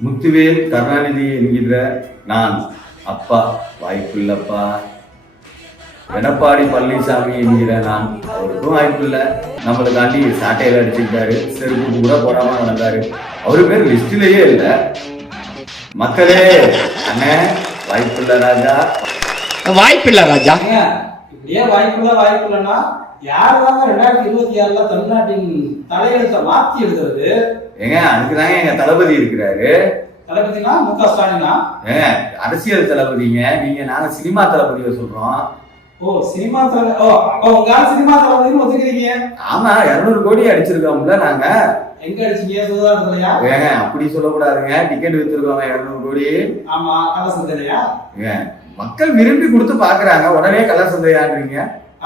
முத்துவேல் கருணாநிதி என்கின்ற நான் அப்பா வாய்ப்பில்லப்பா. எடப்பாடி பழனிசாமி என்கிற நான் அவருக்கும் வாய்ப்பில்லை. நம்மளுக்காண்டி சாட்டையில அடிச்சுக்கிட்டாரு, செருப்பு கூட போடாம நடந்தாரு. அவரு பேர் லிஸ்டிலேயே இல்லை. மக்களே அண்ணன் வாய்ப்பில்லை ராஜா, வாய்ப்பில்லை ராஜா. இப்படியே வாய்ப்பில்லைன்னா யாருதாங்க 2026 தமிழ்நாட்டின் தலையெழுத்தை மாத்தி எழுதுறது? ஏங்க அதுக்குதாங்க எங்க தளபதி இருக்கிறாரு. தளபதினா முக ஸ்டாலினா? ஏங்க அரசியல் தளபதிங்க, நீங்க நாங்க சினிமா தளபதியை சொல்றோம். ஓ சினிமா தளபதி. ஓ அப்ப உங்க சினிமா தளபதினு ஒத்துக்கிறீங்க? ஆமா, 200 கோடி அடிச்சிருக்கோம்ல நாங்க. எங்க அடிச்சீங்க? சுதாரத்துலயா? ஏங்க அப்படி சொல்லக்கூடாதுங்க, டிக்கெட் வித்துருக்கோங்க 200 கோடி. ஆமா, கள்ள சந்தையா? ஏங்க மக்கள் விரும்பி கொடுத்து பாக்குறாங்க, உடனே கள்ள சந்தையான்றீங்க.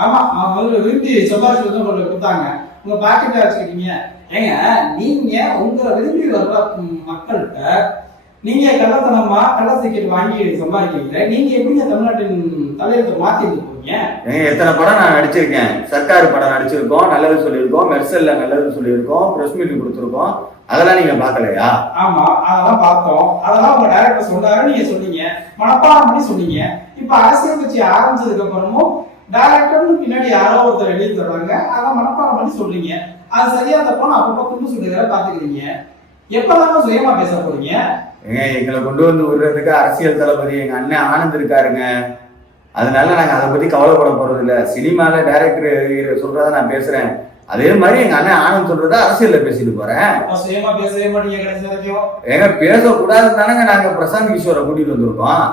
ஆமா, அவங்க விரும்பி சொல்லாச்சு கொடுத்தாங்க, உங்க பாக்கெட்ல வச்சுக்கிட்டீங்க. ஏங்க நீங்க உங்க விரும்பி வர்ற மக்கள்கிட்ட நீங்க கள்ளத்தனமா கள்ள டிக்கெட் வாங்கி சம்பாதிக்கிறீங்க. நீங்க எப்படிங்க தமிழ்நாட்டின் தலையெழுத்தை மாத்திட்டு போறீங்க? எத்தனை படம் நான் நடிச்சிருக்கேன். சர்க்கார் படம் நடிச்சிருக்கோம், நல்லது சொல்லியிருக்கோம், மெர்சல்ல நல்லது சொல்லியிருக்கோம், பிரஸ் மீட் கொடுத்துருக்கோம். அதெல்லாம் நீங்க பாக்கலையா? ஆமா, அதெல்லாம் பார்த்தோம். அதெல்லாம் உங்க டைரக்டர் சொன்னாரு, நீங்க சொன்னீங்க, மனப்பாடம் பண்ணி சொன்னீங்க. இப்ப அரசியல் கட்சி ஆரம்பிச்சதுக்கு அப்புறமும் டைரக்டர்னு பின்னாடி யாரோ ஒருத்தர் எழுதி தர்றாங்க, அதெல்லாம் மனப்பாடம் பண்ணி சொல்றீங்க. அது சரியா தப்பா அப்பப்போ துண்டு சொல்லுகிற பாத்துக்கிறீங்க. எப்பதான் சுயமா பேச போறீங்க? எங்களை கொண்டு வந்து விடுறதுக்கு அரசியல் தளபதி எங்க அண்ணன் ஆனந்த் இருக்காருங்க. அதனால நாங்க அதை பத்தி கவலைப்பட போறது இல்ல. சினிமால டைரக்டர் சொல்றத நான் பேசுறேன், அதே மாதிரி எங்க அண்ணன் ஆனந்த் சொல்றத அரசியல்ல பேசிட்டு போறேன். சுயமா பேசவே மாட்டீங்க கடைசி வரைக்கும். ஏங்க பேசக்கூடாதுன்னு தானங்க நாங்க பிரசாந்த் கிஷோரை கூட்டிட்டு வந்திருக்கோம்.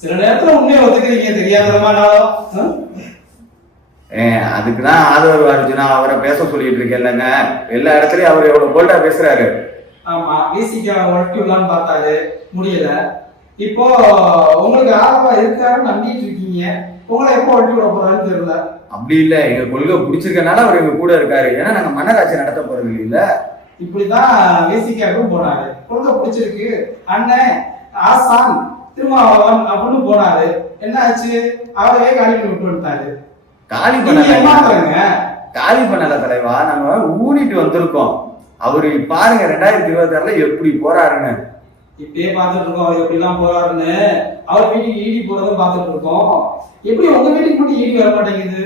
சில நேரத்துல உண்மையை ஒத்துக்கிறீங்க, தெரியாதமானாலும். அதுக்குதான் ஆதரவு அர்ஜுனா அவரை பேச சொல்லிட்டு இருக்கேன்லங்க. எல்லா இடத்துலயும் அவர் எவ்வளவு போல்டா பேசுறாரு. ஆமா, விசிகா ஒர்க்கிடலான்னு பார்த்தாரு, முடியல. இப்போ உங்களுக்கு ஆதரவா இருக்காருன்னு நம்பிட்டு இருக்கீங்க. உங்களை எப்போ ஒட்டி விட போறாருன்னு தெரியல. அப்படி இல்ல, எங்க கொள்கை பிடிச்சிருக்கனால அவர் எங்க கூட இருக்காரு. ஏன்னா நாங்க மன்னராட்சி நடத்த போறது இல்ல. இப்படிதான் விசிகாவுக்கும் போனாரு, கொள்கை பிடிச்சிருக்கு அண்ணன் ஆசான் திருமாவளவன் அப்படின்னு போனாரு. என்ன ஆச்சு? அவரையே காலி பண்ணி விட்டு வந்துட்டாரு. காலி பண்ணல தலைவா, நாங்க ஊனிட்டு வந்திருக்கோம். அவரு பாருங்க 2026 எப்படி போறாருன்னு. இப்படியே பாத்துட்டு இருக்கோம் அவர் எப்படி எல்லாம் போறாருன்னு. அவர் வீட்டுக்கு ஈடி போறதும் பாத்துட்டு இருக்கோம். எப்படி உங்க வீட்டுக்கு மட்டும் ஈடி வர மாட்டேங்குது?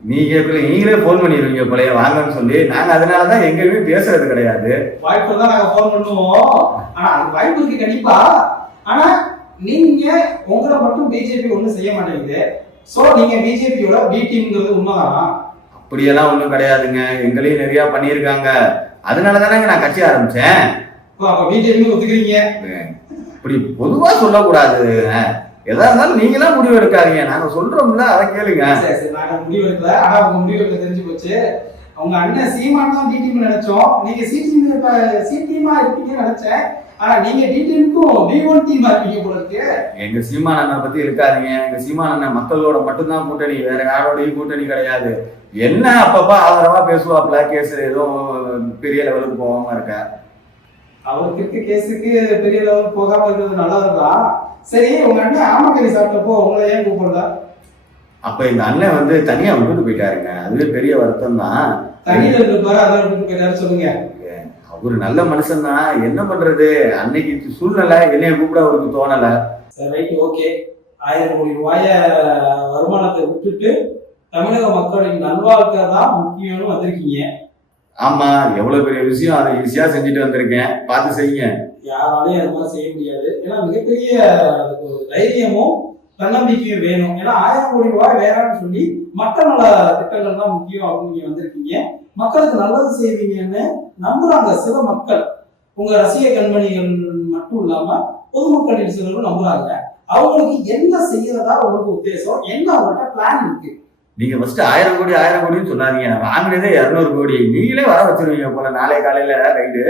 நீங்களே போன் பண்ணிடுவீங்க போலயே வாங்கன்னு சொல்லி. நாங்க அதனாலதான் எங்கேயுமே பேசுறது கிடையாது. வாய்ப்பு தான் நாங்க போன் பண்ணுவோம். ஆனா அது வாய்ப்பு இருக்கு கண்டிப்பா. ஆனா நீங்க உங்களை மட்டும் பிஜேபி ஒண்ணும் செய்ய மாட்டேங்குது. சோ நீங்க பிஜேபியோட பி டீம்ங்கிறது உண்மைதானா? அப்படியெல்லாம் ஒண்ணும் கிடையாதுங்க, எங்களையும் நிறைய பண்ணியிருக்காங்க. அதனாலதானங்க நான் கட்சி ஆரம்பிச்சேன். பிஜேபி ஒத்துக்கிறீங்க? இப்படி பொதுவா சொல்லக்கூடாது. எதா இருந்தாலும் நீங்களா முடிவு எடுக்காதீங்க, நாங்க சொல்றோம்ல, அதை கேளுங்க. நாங்க முடிவு எடுக்கல, ஆனா உங்க முடிவு எடுக்க தெரிஞ்சு போச்சு. உங்க அண்ணன் சீமான் தான் டி டீம் நினைச்சோம். நீங்க சி டீமா இருப்பீங்கன்னு நினைச்சேன். ஆனா நீங்க டி டீமுக்கும் B1 டீமா இருப்பீங்க போல இருக்கு. எங்க சீமான் அண்ணன் பத்தி இருக்காதீங்க. எங்க சீமான் அண்ணன் மக்களோட மட்டும்தான் கூட்டணி, வேற யாரோடையும் கூட்டணி கிடையாது. என்ன அப்பப்ப ஆதரவா பேசுவாப்ல, கேஸ் ஏதோ பெரிய லெவலுக்கு போகாம இருக்க. அவருக்கு இருக்க கேஸுக்கு பெரிய லெவலுக்கு போகாம இருக்கிறது நல்லா இருக்கா? சரி, உங்க அண்ணன் ஆமக்கறி சாப்பிட்டப்போ உங்களை ஏன் கூப்பிடல? அப்ப இந்த அண்ணன் வந்து தனியா விட்டுட்டு போயிட்டாருங்க, அதுவே பெரிய வருத்தம் தான். தனியில இருப்பாரு, அதான் விட்டுட்டு போயிட்டாரு. சொல்லுங்க. அவரு நல்ல மனுஷன் தான், என்ன பண்றது, அன்னைக்கு சூழ்நிலை என்னைய கூப்பிட அவருக்கு தோணல. சரி, ரைட், ஓகே. 1000 கோடி ரூபாய வருமானத்தை விட்டுட்டு தமிழக மக்களின் நல்வாழ்க்கை தான் முக்கியம்னு வந்திருக்கீங்க. ஆமா, எவ்வளவு பெரிய விஷயம், அதை ஈஸியா செஞ்சுட்டு வந்திருக்கேன், பார்த்து செய்யுங்க. யாராலையும் அது மாதிரி செய்ய முடியாது. ஏன்னா மிகப்பெரிய தைரியமும் தன்னம்பிக்கையும் வேணும். ஏன்னா 1000 கோடி ரூபாய் வேறான்னு சொல்லி மக்கள் நல திட்டங்கள் தான் முக்கியம் அப்படின்னு நீங்க வந்திருக்கீங்க. மக்களுக்கு நல்லது செய்வீங்கன்னு நம்புறாங்க சில மக்கள். உங்க ரசிக கண்மணிகள் மட்டும் இல்லாம பொதுமக்களின் சிலரும் நம்புறாங்க. அவங்களுக்கு என்ன செய்யறதா உங்களுக்கு உத்தேசம், என்ன அவங்கள்ட்ட பிளான் இருக்கு? நீங்க ஃபர்ஸ்ட் 1000 கோடின்னு சொல்லாதீங்க. நான் வாங்கினதே 200 கோடி. நீங்களே வர வச்சிருவீங்க போல நாளை காலையில ரைடு.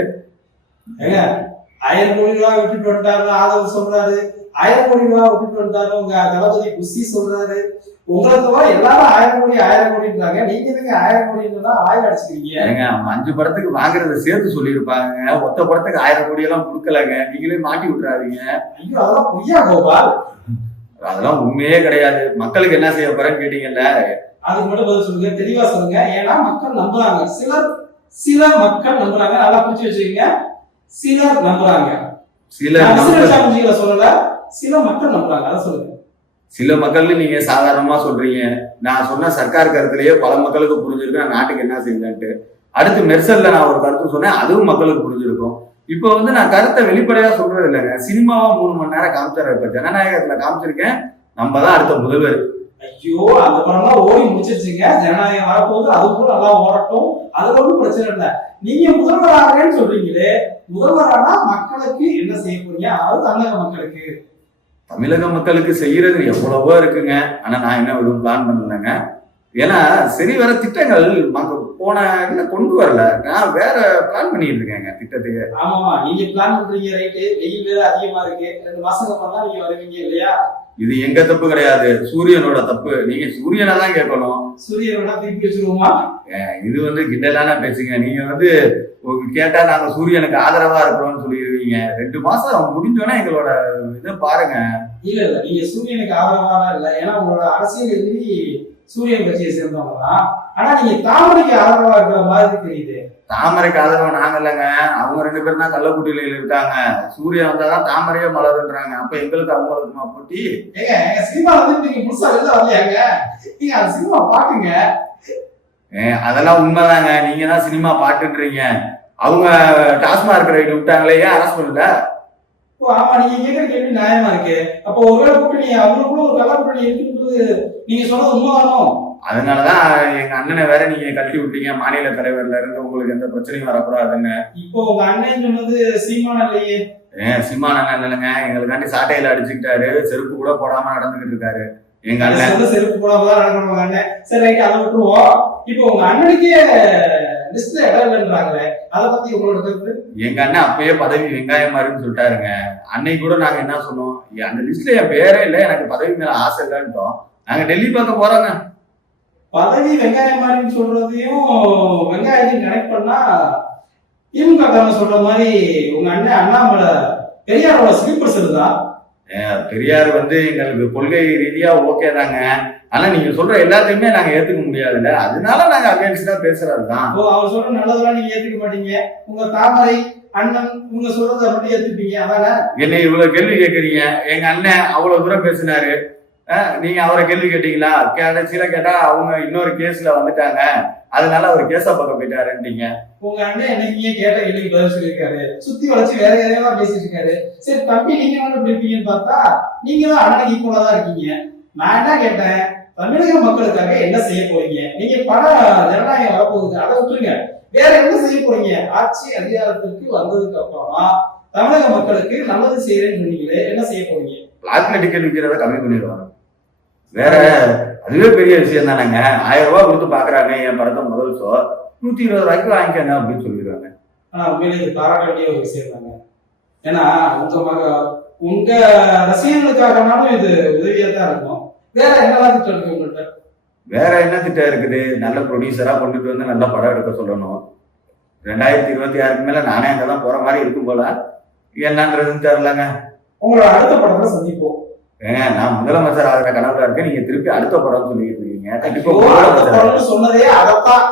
1000 கோடி ரூபாய் விட்டுட்டு வந்துட்டாரு ஆதரவு சொல்றாரு. 1000 கோடி ரூபாய் விட்டுட்டு வந்துட்டாரு உங்க தளபதி புஷி சொல்றாரு. உங்களை தவிர எல்லாரும் 1000 கோடின்றாங்க. நீங்க எதுக்கு 1000 கோடின்னா ஆயில் அடிச்சுக்கிறீங்க? 5 படத்துக்கு வாங்குறத சேர்த்து சொல்லியிருப்பாங்க. ஒத்த படத்துக்கு 1000 கோடி எல்லாம் கொடுக்கலங்க. நீங்களே மாட்டி விட்டுறாதீங்க. ஐயோ, அதெல்லாம் பொய்யா கோபால்? அதெல்லாம் உண்மையே கிடையாது. மக்களுக்கு என்ன செய்ய போறேன்னு கேட்டீங்கல்ல, அதுக்கு மட்டும் பதில் சொல்லுங்க, தெளிவா சொல்லுங்க. ஏன்னா மக்கள் நம்புறாங்க. சில மக்கள் நம்புறாங்க. நல்லா புரிச்சு வச்சுக்கீங்க. சிலர் நம்புறாங்க. சில நான் மக்கள் விசிறி சாமிஜிகளை சொல்லல, சில மக்கள் நம்புறாங்க, அதை சொல்லுங்க. சில மக்கள் நீங்க சாதாரணமா சொல்றீங்க. நான் சொன்ன சர்க்கார் கருத்துலயே பல மக்களுக்கு புரிஞ்சிருக்கு நான் நாட்டுக்கு என்ன செய்யலான்ட்டு. அடுத்து மெர்சல்ல நான் ஒரு கருத்து சொன்னேன், அதுவும் மக்களுக்கு புரிஞ்சிருக்கும். இப்போ வந்து நான் கருத்தை வெளிப்படையா சொல்றது இல்லைங்க. சினிமாவா 3 மணி நேரம் காமிச்சாரு. இப்ப ஜனநாயகத்துல காமிச்சிருக்கேன். நம்ம தான் அடுத்த முதல்வர். ஐயோ, அந்த படம்லாம் ஓடி முடிச்சிருச்சுங்க. ஜனநாயகம் வரப்போகுது, அது கூட நல்லா ஓடட்டும், அது ஒன்றும் பிரச்சனை இல்லை. நீங்க முதல்வர் ஆகிறேன்னு சொல்றீங்களே, முதல்வர் ஆனா மக்களுக்கு என்ன செய்ய போறீங்க? அதாவது தமிழக மக்களுக்கு. தமிழக மக்களுக்கு செய்யறது எவ்வளவோ இருக்குங்க. ஆனா நான் என்ன ஒரு பிளான் பண்ணலைங்க. ஏன்னா சரி வர திட்டங்கள் போன கொண்டு வரல. நான் வேற பிளான் பண்ணிட்டு இருக்கேங்க திட்டத்தையே. ஆமாமா, நீங்க பிளான் பண்றீங்க, ரைட்டு. வெயில் வேற அதிகமா இருக்கு, 2 மாசம் அப்புறம் தான் நீங்க வருவீங்க இல்லையா? இது எங்க தப்பு கிடையாது, சூரியனோட தப்பு. நீங்க சூரியனை தான் கேட்கணும். சூரியனோட திருப்பி வச்சிருவோமா? இது வந்து கிண்டலான பேசுங்க. நீங்க வந்து கேட்டா நாங்க சூரியனுக்கு ஆதரவா இருக்கிறோம்னு சொல்லிடுவீங்க. 2 மாசம் முடிஞ்சோன்னா எங்களோட இதை பாருங்க. இல்ல இல்ல, நீங்க சூரியனுக்கு ஆதரவாக இல்ல, ஏன்னா உங்களோட அரசியல் எதிரி சூரியன் கட்சியை சேர்ந்தவங்க தான். ஆனா நீங்க தாமரைக்கு ஆதரவா இருக்கிற மாதிரி தெரியுது. தாமரைக்கு ஆதரவா நாங்க இல்லைங்க, அவங்க 2 பேரும் தான் கள்ளக்குட்டியில இருக்காங்க. சூரியன் வந்தாதான் தாமரையே மலருன்றாங்க. அப்ப எங்களுக்கு அவங்களுக்குமா போட்டி? ஏங்க, எங்க சினிமா வந்து நீங்க புதுசா வெளில வரலையாங்க? நீங்க அந்த சினிமா பாக்குங்க. அதெல்லாம் உண்மைதாங்க. நீங்க தான் சினிமா பாட்டுன்றீங்க. அவங்க டாஸ்மார்க் ரைடு விட்டாங்களே, ஏன் அரெஸ்ட் பண்ணல? ஓ ஆமா, நீங்க கேட்கிற கேள்வி நியாயமா இருக்கு. அப்போ ஒருவேளை கூட்டணி அவங்களுக்குள்ள ஒரு கள்ள கூட்டணி இருக்குன்றது நீங்க சொன்னது உண்மைதானோ? அதனாலதான் எங்க அண்ணனை வேற நீங்க கழட்டி விட்டீங்க மாநில தலைவர்ல இருந்து, உங்களுக்கு எந்த பிரச்சனையும் வரக்கூடாதுன்னு. இப்போ உங்க அண்ணன் சொன்னது சீமான இல்லையே. சிம்மான அண்ணன் இல்லைங்க, எங்களுக்காண்டி சாட்டையில அடிச்சுக்கிட்டாரு. செருப்பு கூட போடாம நடந்துகிட்டு இருக்காரு எங்க அண்ணன். செருப்பு போடாமதான் நடக்கணும் உங்க அண்ணன். சரி, ரைட், அதை விட்டுருவோம். இப்போ உங்க அண்ணனுக்கே லிஸ்ட்ல இடம் இல்லைன்றாங்களே, அதை பத்தி உங்களோட கருத்து? எங்க அண்ணன் அப்பயே பதவி வெங்காயம் மாதிரின்னு சொல்லிட்டாருங்க. அன்னைக்கு கூட நாங்க என்ன சொன்னோம், அந்த லிஸ்ட்ல என் பேரே இல்லை, எனக்கு பதவி மேல ஆசை இல்லைன்ட்டோம். நாங்க டெல்லி பார்க்க போறோங்க. பதவி வெங்காயம் மாதிரின்னு சொல்றதையும் வெங்காயத்தையும் கனெக்ட் பண்ணா திமுக காரங்க சொல்ற மாதிரி உங்க அண்ணன் அண்ணாமலை பெரியாரோட ஸ்லீப்பர் செல் தான். பெரியார் வந்து எங்களுக்கு கொள்கை ரீதியா ஓகே தாங்க. ஆனா நீங்க சொல்ற எல்லாத்தையுமே நாங்க ஏத்துக்க முடியாதுல்ல, அதனால நாங்க அகைன்ஸ்டா பேசுறதுதான். அவர் சொல்ற நல்லதெல்லாம் நீங்க ஏத்துக்க மாட்டீங்க. உங்க தாமரை அண்ணன் உங்க சொல்றதை மட்டும் ஏத்துப்பீங்க, அதானே? என்னை இவ்வளவு கேள்வி கேட்கறீங்க. எங்க அண்ணன் அவ்வளவு தூரம் பேசினாரு, நீங்க அவரை கேள்வி கேட்டீங்களா? கடைசியில கேட்டா அவங்க இன்னொரு கேஸ்ல வந்துட்டாங்க, அதனால அவர் கேஸா பக்கம் போயிட்டாருன்றீங்க. உங்க அண்ணன் என்னைக்கு கேட்ட கேள்விக்கு பதில் சொல்லியிருக்காரு, சுத்தி வளைச்சு வேற யாரையாவது பேசிட்டு இருக்காரு. சரி தம்பி, நீங்க வந்து இப்படி இருப்பீங்கன்னு பார்த்தா நீங்க தான் அண்ணனுக்கு ஈக்குவலா தான் இருக்கீங்க. நான் என்ன கேட்டேன், தமிழக மக்களுக்காக என்ன செய்ய போறீங்க? நீங்க ஜனநாயகம் வரப்போகுது, அதை விட்டுருங்க. வேற என்ன செய்ய போறீங்க? ஆட்சி அதிகாரத்திற்கு வந்ததுக்கு அப்புறமா தமிழக மக்களுக்கு நல்லது செய்யறேன்னு சொன்னீங்களே, என்ன செய்ய போறீங்க? பிளாக்ல டிக்கெட் விற்கிறத கம்மி பண்ணிடுவாங்க. வேற அதுவே பெரிய விஷயம் தானேங்க. 1000 ரூபாய் கொடுத்து பாக்குறாங்க என் படத்தை முதல் ஷோ, 120 ரூபாய்க்கு வாங்கிக்கங்க அப்படின்னு சொல்லிடுவாங்க. உண்மையிலே இது பாராட்ட வேண்டிய ஒரு விஷயம் தாங்க. ஏன்னா உங்க ரசிகர்களுக்காகனாலும் இது உதவியா தான் இருக்கும். வேற என்னதான் திட்டம் இருக்கு உங்கள்கிட்ட? வேற என்ன திட்டம் இருக்குது? நல்ல ப்ரொடியூசரா கொண்டுட்டு வந்து நல்ல படம் எடுக்க சொல்லணும். 2026க்கு மேல நானே அங்கதான் போற மாதிரி இருக்கும் போல, என்னன்றதுன்னு தெரியலங்க. உங்களோட அடுத்த படத்தை சந்திப்போம். நான் முதலமைச்சர் ஆகிற கனவுல இருக்கேன், நீங்க திருப்பி அடுத்த படம் சொல்லிட்டு இருக்கீங்க. கண்டிப்பா சொன்னதே அதைத்தான்.